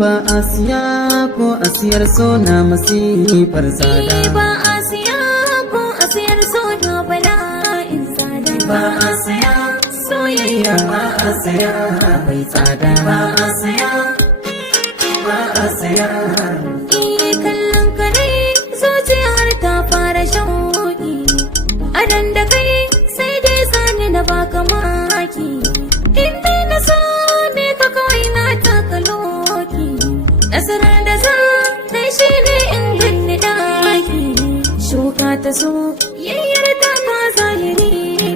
Ba a siya ko a siyar so na masifar tsada. Ba a siya ko a siyar so na bala'in tsada. Ba a siya soyayya ba a siya bai tsada. Ba a siya ba a siya. Kallon ka ne zuciyar ta fara shauki. Adan da kai sai dai sani na baka maki. Inda na same ka kawai na taka loki. Nasarar da za ta shi ne in ganni daki. Shuka ta so yayyar ta ma zahiri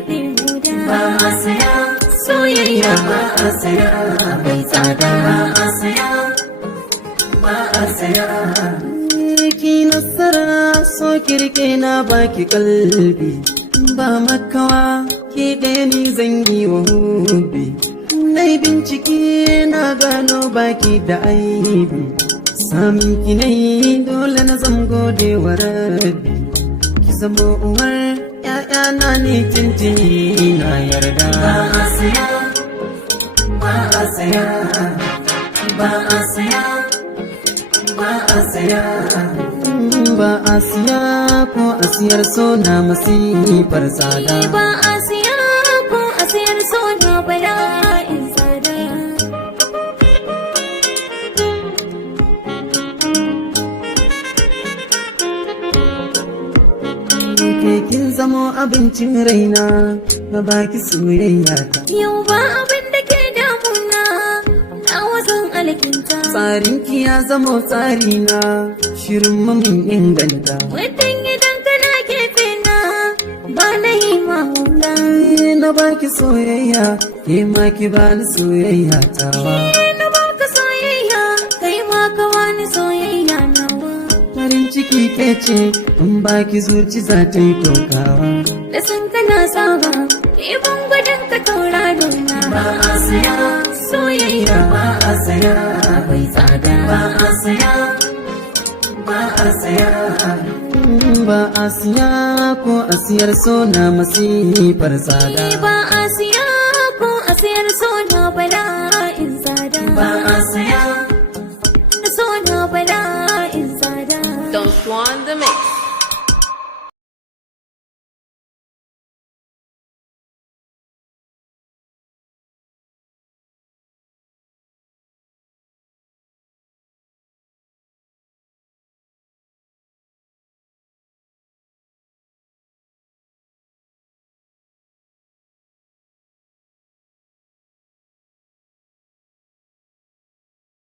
bin guda. Ba a siya soyayya ba a siya bai tsada. Ba a siya ba a siya. Ki nasara so kirke na baki kalbi. Ba makawa ki ɗaya ni zan yi wa hubbi. Nai bincike na gano baki da aibi. Samun ki nai dole na zam gode wa rabbi. Ki zamo uwar ƴaƴana ne tintini na yarda. Ba a siya ba a siya ba a siya ba a siya. Ba a siya ko a siyar so na masifar tsada. Ba a siya ko a siyar so na bala'in tsada. Ke kin zamo abincin raina na baki soyayya ta. Yau ba abin da ke damuna na wasan alkinta. Tsarin ki ya zamo tsarina shirin mamin inganta. Mutum idan kana gefe na ba na yi mahula. Na baki soyayya ke ma ki bani soyayya tawa. Na baka soyayya kai ma ka wani soyayya nawa. Farin ciki ke ce in baki zuci za ta yi kokawa. Da san kana saba ibon gudun ka tauraro na. Ba a siya soyayya ba a siya bai tsada. Ba a siya ba a siya. Ba a siya ko a siyar so na masifar tsada. Ba a siya